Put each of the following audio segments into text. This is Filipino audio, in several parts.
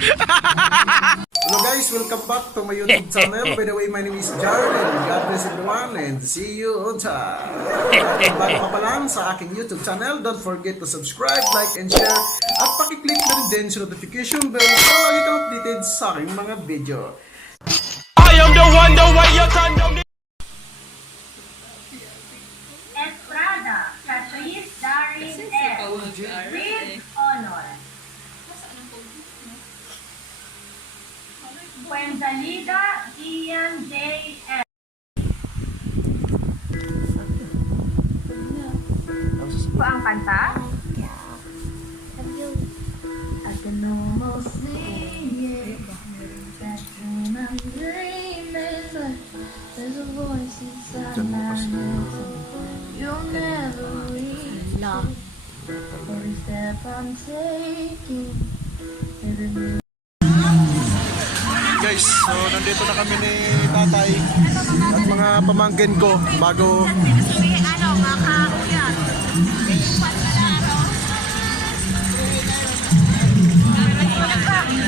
Hello guys, welcome back to my YouTube channel. By the way, my name is Jared and God bless everyone and see you on time. Kung bago ka pa lang sa aking YouTube channel, don't forget to subscribe, like, and share at pakiclick na rin din sa notification bell para lagi kang updated sa aking mga video. I am the one, the way you turn down the... Estrada, Catrice Darin F. With honor. Fuenzalida Ian J. F. Po ang kanta? I can almost see it. That's when I'm dreaming, but there's a voice inside my head. You'll never reach every step I'm taking. Every Guys, so nandito na kami ni tatay at mga pamangkin ko bago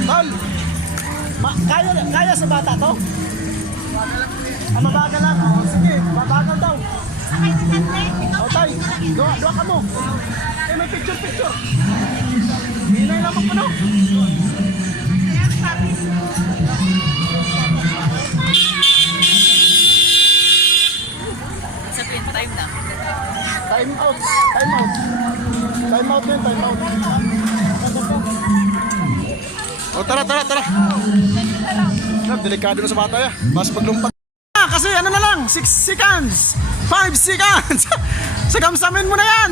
Tol! Kaya sa bata to? Mabagal lang. Sige, mabagal daw. O tay, doa ka mo. May picture. Hinay lang mo no? Time out din. O tara. Delikado na sa bata ya. Bas paglumpat. Kasi ano na lang, 6 seconds. 5 seconds. Sagamsamin mo na yan.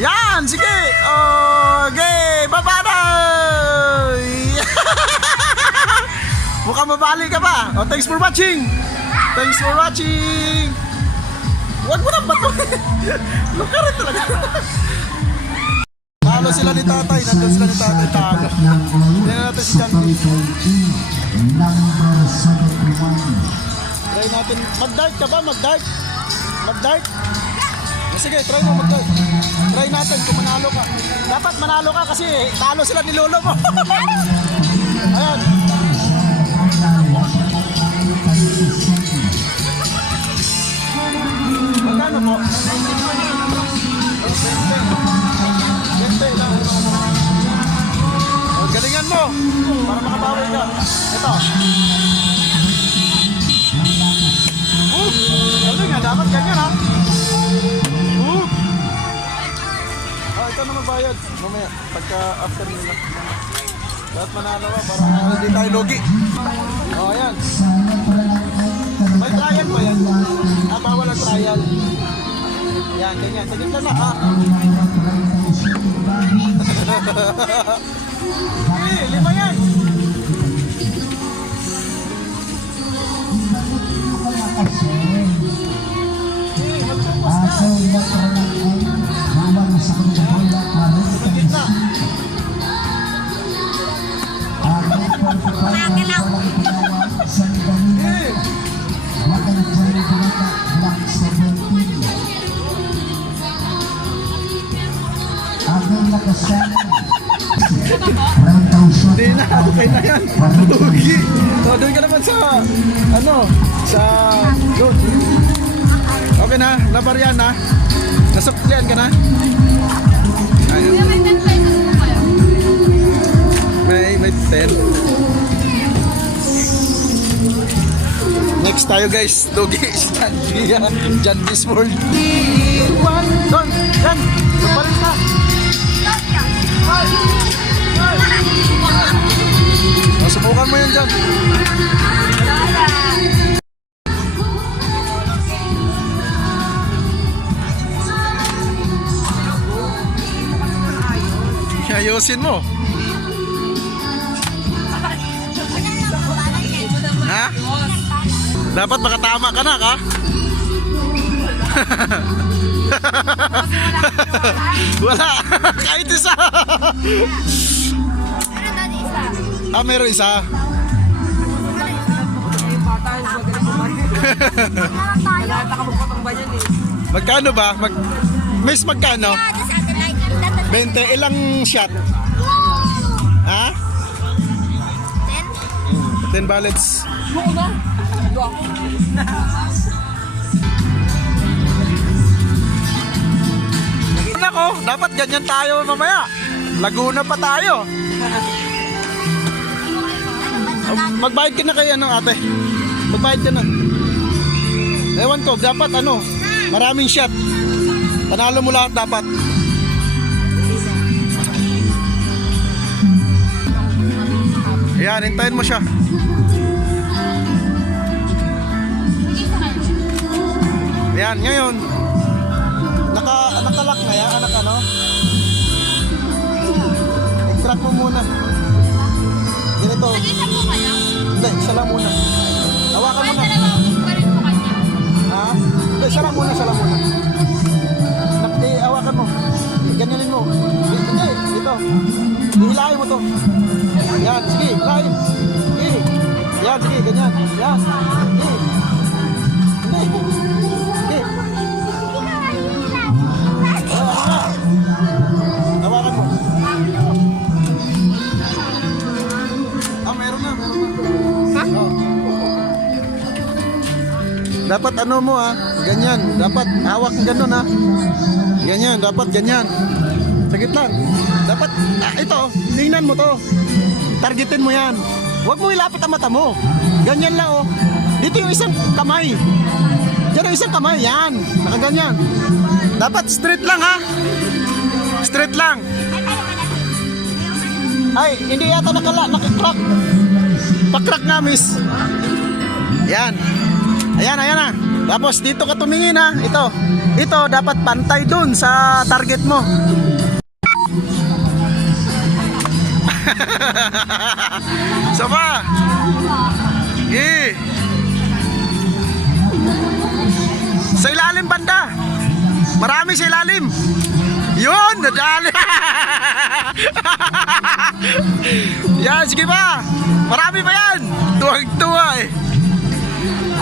Yan, sige. Okay, babaday. Mukhang mabali ka pa. Thanks for watching. Huwag mo na bato. Lukarin talaga. Talo sila ni tatay. Nandun sila ni tatay. Talo. Hindi na natin si Candy. Try natin. Mag-dart ka ba? Mag-dart? Sige, try mo mag-dart. Try natin kung manalo ka. Dapat manalo ka kasi talo sila ni lolo mo. Ayan. Magkano po? 20 lang. Galingan mo para makabawi ka. Ito. Galing nga, dapat ganyan ha. Ito na magbayad. Mamaya, pagka after nila. Dapat manalo ka para hindi tayo logi. Ayan. May trial ba yan? Bawal ang trial. Yan, ganyan. Sagit lang na, ha? Eh, 5 yan. Eh, magpupos ka. Sagit na. Eh. Hindi na, okay na yan. Lugi. So, doon ka naman sa, sa load. Okay na, nabariyan na. Nasuklian ka na. Ayun. May 10. Next tayo guys, Lugi, Jandy's World. Doon, yan, nabalik na. Subukan mo yan dyan. Ayusin mo. Ha? Dapat makatama ka na ka? Wala. Kahit isa. Meron isa. Magkano ba? Miss, magkano? 20. Ilang shot? Ha? 10 ballots. Nako, dapat ganyan tayo mamaya. Laguna pa tayo. Magbayad ka na kay ano, ate. Magbayad ka na. Ewan ko, dapat ano, maraming shot. Panalo mo lahat dapat. Ayan, hintayin mo siya. Ayan, ngayon. Nakalak na yan, anak ano? I-crack mo muna. Ganito. Nag-isa po kayo? Hindi, isa lang muna. Hawakan mo na. Galing po kanya. Ha? Hindi, isa lang muna, isa lang muna. Hawakan mo. Ganyanin mo. Hindi, ito. Ihilahin mo to. Yan, sige, hilahin. Sige. Yan, sige, ganyan. Yan. Sige. Hindi. Sige. Hawakan mo. Meron na. Ha? Oh. Dapat ano mo ganyan. Dapat hawak ng ganun Ganyan, dapat ganyan. Sagit lang. Dapat, ito, tingnan mo to. Targetin mo yan. Huwag mo ilapit ang mata mo. Ganyan lang Dito yung isang kamay. Diyan yung isang kamay. Yan. Nakaganyan. Dapat straight lang Straight lang. Ay, hindi yata nakakrak. Pakrak na, miss. Yan. Ayan na. Tapos dito ka tumingin Ito dapat pantay dun sa target mo. Sama. Sa ilalim banda. Marami sa ilalim. Yun, nadali. Yan, sige ba? Marami ba yan? Tuwag-tuwa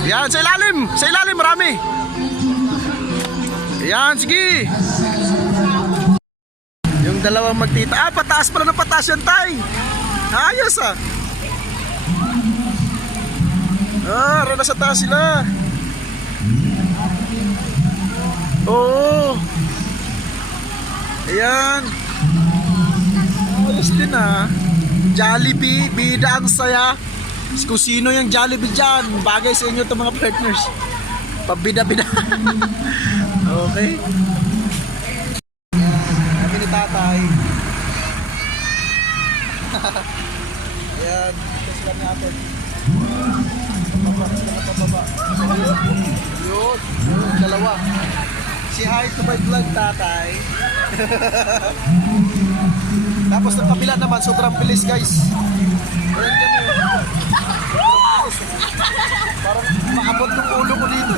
Yan, sa ilalim marami. Yan, sige. Yung dalawang magtita. Pataas pala ng pataas yan, tay. Ayos Rana sa taas sila. Oo. Ayan. Ayos din Jollibee, bida ang saya. Kung sino yung Jollibee dyan, bagay sa inyo itong mga partners. Pabida-bida. Okay. Kami ni tatay. Ayan, ito sila ni ate. Pababa. Yun, dalawa. Si hi to my vlog, tatay. Tapos ng kabila naman, sobrang bilis, guys. Ayan kami. Parang maabot ng ulo ko dito,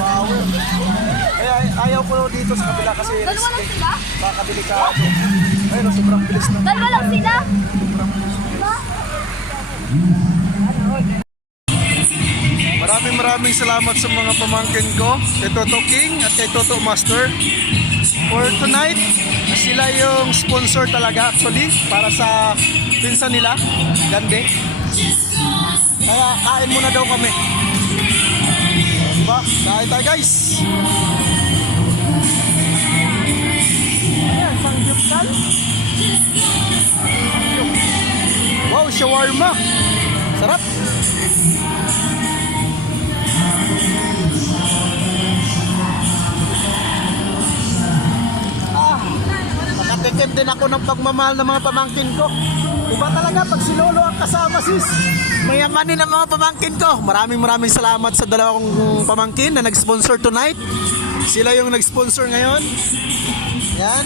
Power. Kaya ayaw ko dito sa kabila kasi Dalawa lang sila? makadelikado. Ayun, sobrang bilis na. Dalawa lang sila? Sobrang bilis. Maraming salamat sa mga pamangkin ko, kay Toto King at kay Toto Master. For tonight, sila yung sponsor talaga actually para sa pinsan nila, Gande. Kaya kain muna daw kami. Diba? Kain tayo, guys. Ayan, sangyupsal. Wow, shawarma. Sarap. Nakatikim din ako ng pagmamahal ng mga pamangkin ko. Iba talaga pag si Lolo ang kasama, sis. Mayamanin ang mga pamangkin ko. Maraming salamat sa dalawang pamangkin na nag-sponsor tonight. Sila yung nag-sponsor ngayon. Yan.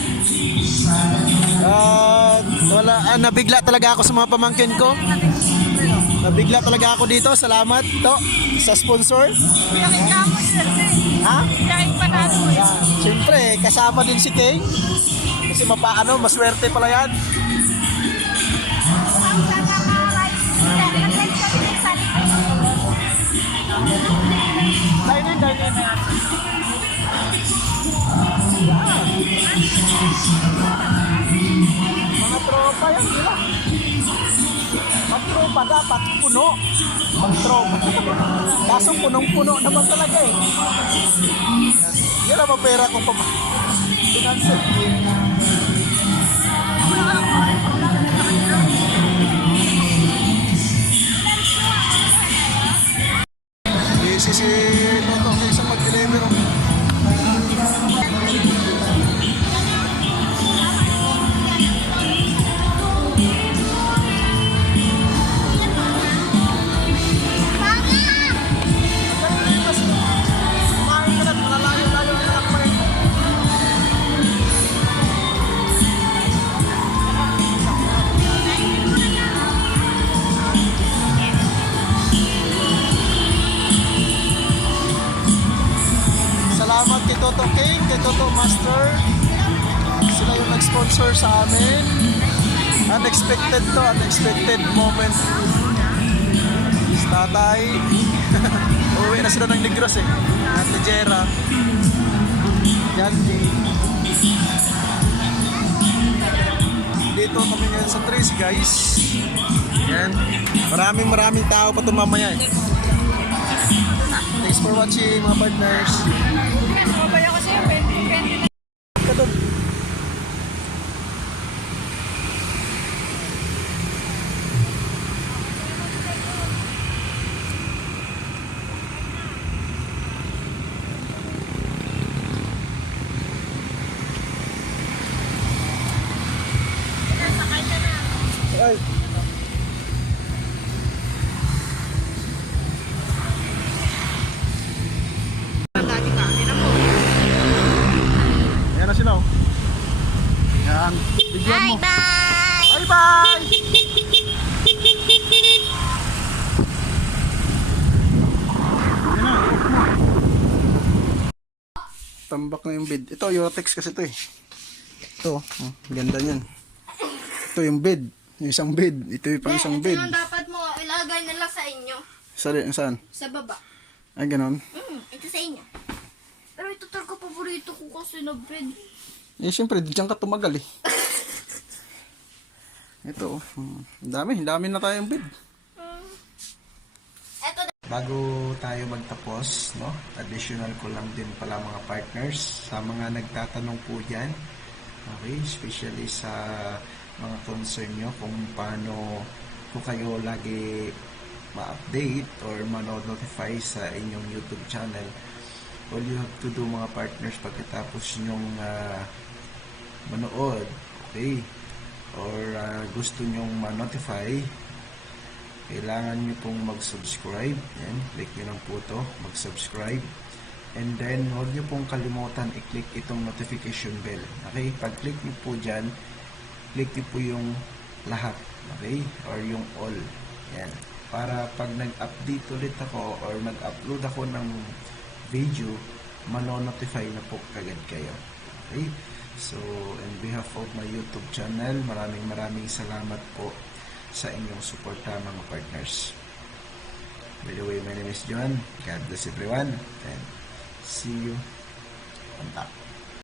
Nabigla talaga ako sa mga pamangkin ko. Nabigla talaga ako dito. Salamat to sa sponsor. Ha? Yan. Siyempre, kasama din si Kay. Kasi maswerte pala yan. Dine-in. Mga tropa yan, di ba? Mag-tropa dapat puno. Mag-tropa. Kaso punong-puno naman talaga eh. Yan ang mapera kung pinansin. Si Toto ang isang mag-deliver. Salamat kay Toto King, kay Toto Master. Sila yung nag-sponsor sa amin. Unexpected to, unexpected moment. Si tatay. Uwi na sila ng Negros eh. At Legera. Yan. Dito kami ngayon sa Trace guys. Yan. Maraming tao pa ito mamaya eh. Thanks for watching mga partners. Mabaya ko sa'yo, 20. Kadog. Ay. Ayan na sila oh. Yan. Bigyan mo. Bye! Bye bye! Tambak na yung bed. Ito, Eurotex kasi ito eh. Ito, ganda niyan. Ito yung bed. Yung isang bed. Ito yung pang isang bed. Ito lang dapat mo ilagay nila sa inyo. Saan? Sa baba. Ay, ganon. Ito sa inyo. Pero ito talaga paborito ko kasi na bed. Eh, siyempre, diyan ka tumagal eh. Ito, dami na tayong bed. Ito Bago tayo magtapos, no? Additional ko lang din pala mga partners sa mga nagtatanong po dyan. Okay, especially sa mga concern nyo kung paano ko kayo lagi ma-update or ma-notify sa inyong YouTube channel. All you have to do mga partners pagkatapos nyong manood, okay, or gusto nyong ma-notify, kailangan nyo pong mag-subscribe. Yan, click nyo lang po to, mag-subscribe. And then, huwag nyo pong kalimutan i-click itong notification bell. Okay, pag-click nyo po dyan, click nyo po yung lahat, okay, or yung all. Yan, para pag nag-update ulit ako or nag-upload ako ng video, mano-notify na po kagad kayo. Okay, so in behalf of my YouTube channel, maraming salamat po sa inyong suporta mga partners. By the way, my name is John. God bless everyone and see you on top.